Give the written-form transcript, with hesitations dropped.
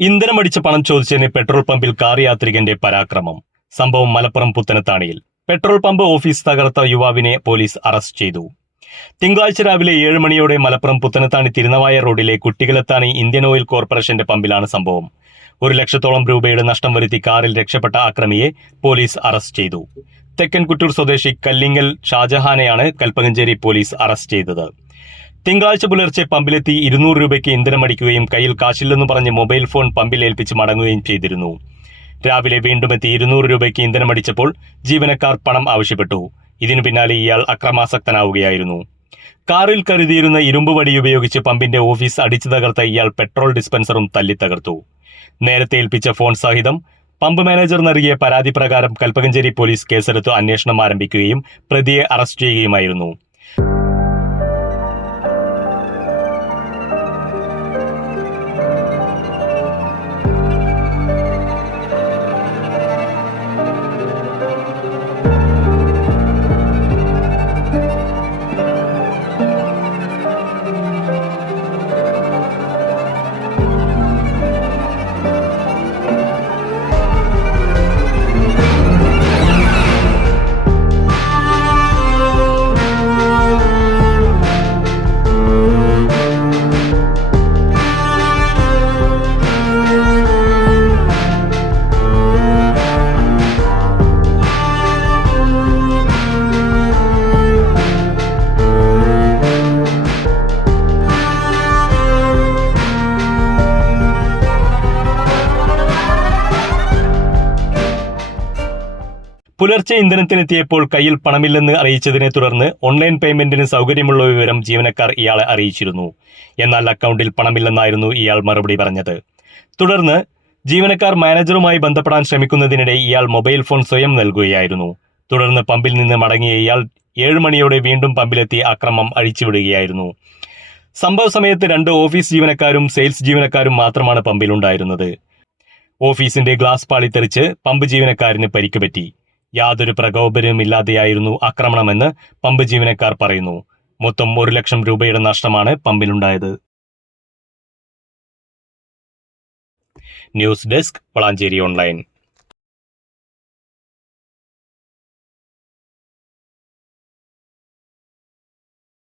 ഇന്ധനമടിച്ച പണം ചോദിച്ചതിന് പെട്രോൾ പമ്പിൽ കാർ യാത്രികന്റെ പരാക്രമം. സംഭവം മലപ്പുറം പുത്തനത്താണിയിൽ. പെട്രോൾ പമ്പ് ഓഫീസ് തകർത്ത യുവാവിനെ പോലീസ് അറസ്റ്റ് ചെയ്തു. തിങ്കളാഴ്ച രാവിലെ 7 മണിയോടെ മലപ്പുറം പുത്തനത്താണി തിരുനവായ റോഡിലെ കുട്ടികളത്താണി ഇന്ത്യൻ ഓയിൽ കോർപ്പറേഷന്റെ പമ്പിലാണ് സംഭവം. 1 ലക്ഷത്തോളം രൂപയുടെ നഷ്ടം വരുത്തി കാറിൽ രക്ഷപ്പെട്ട അക്രമിയെ പോലീസ് അറസ്റ്റ് ചെയ്തു. തെക്കൻ കുറ്റൂർ സ്വദേശി കല്ലിങ്ങൽ ഷാജഹാനെയാണ് കൽപ്പകഞ്ചേരി പോലീസ് അറസ്റ്റ് ചെയ്തത്. തിങ്കളാഴ്ച പുലർച്ചെ പമ്പിലെത്തി 200 രൂപയ്ക്ക് ഇന്ധനമടിക്കുകയും കയ്യിൽ കാശില്ലെന്ന് പറഞ്ഞ് മൊബൈൽ ഫോൺ പമ്പിൽ ഏൽപ്പിച്ച് മടങ്ങുകയും ചെയ്തിരുന്നു. രാവിലെ വീണ്ടും എത്തി 200 രൂപയ്ക്ക് ഇന്ധനമടിച്ചപ്പോൾ ജീവനക്കാർ പണം ആവശ്യപ്പെട്ടു. ഇതിനു പിന്നാലെ ഇയാൾ അക്രമാസക്തനാവുകയായിരുന്നു. കാറിൽ കരുതിയിരുന്ന ഇരുമ്പ് വടി ഉപയോഗിച്ച് പമ്പിന്റെ ഓഫീസ് അടിച്ചു തകർത്ത ഇയാൾ പെട്രോൾ ഡിസ്പെൻസറും തല്ലിത്തകർത്തു. നേരത്തെ ഏൽപ്പിച്ച ഫോൺ സഹിതം പമ്പ് മാനേജർ നൽകിയ പരാതി പ്രകാരം കൽപ്പകഞ്ചേരി പോലീസ് കേസെടുത്ത് അന്വേഷണം ആരംഭിക്കുകയും പ്രതിയെ അറസ്റ്റ് ചെയ്യുകയുമായിരുന്നു. പുലർച്ചെ ഇന്ധനത്തിനെത്തിയപ്പോൾ കയ്യിൽ പണമില്ലെന്ന് അറിയിച്ചതിനെ തുടർന്ന് ഓൺലൈൻ പേയ്മെന്റിന് സൗകര്യമുള്ള വിവരം ജീവനക്കാർ ഇയാളെ അറിയിച്ചിരുന്നു. എന്നാൽ അക്കൗണ്ടിൽ പണമില്ലെന്നായിരുന്നു ഇയാൾ മറുപടി പറഞ്ഞത്. തുടർന്ന് ജീവനക്കാർ മാനേജറുമായി ബന്ധപ്പെടാൻ ശ്രമിക്കുന്നതിനിടെ ഇയാൾ മൊബൈൽ ഫോൺ സ്വയം നൽകുകയായിരുന്നു. തുടർന്ന് പമ്പിൽ നിന്ന് മടങ്ങിയ ഇയാൾ 7 മണിയോടെ വീണ്ടും പമ്പിലെത്തി അക്രമം അഴിച്ചുവിടുകയായിരുന്നു. സംഭവ സമയത്ത് 2 ഓഫീസ് ജീവനക്കാരും സെയിൽസ് ജീവനക്കാരും മാത്രമാണ് പമ്പിലുണ്ടായിരുന്നത്. ഓഫീസിന്റെ ഗ്ലാസ് പാളിത്തെറിച്ച് പമ്പ് ജീവനക്കാരന് പരിക്കുപറ്റി. യാതൊരു പ്രകോപനവുമില്ലാതെയായിരുന്നു ആക്രമണമെന്ന് പമ്പ് ജീവനക്കാർ പറയുന്നു. മൊത്തം 1 ലക്ഷം രൂപയുടെ നഷ്ടമാണ് പമ്പിലുണ്ടായത്. News desk Valanchery online.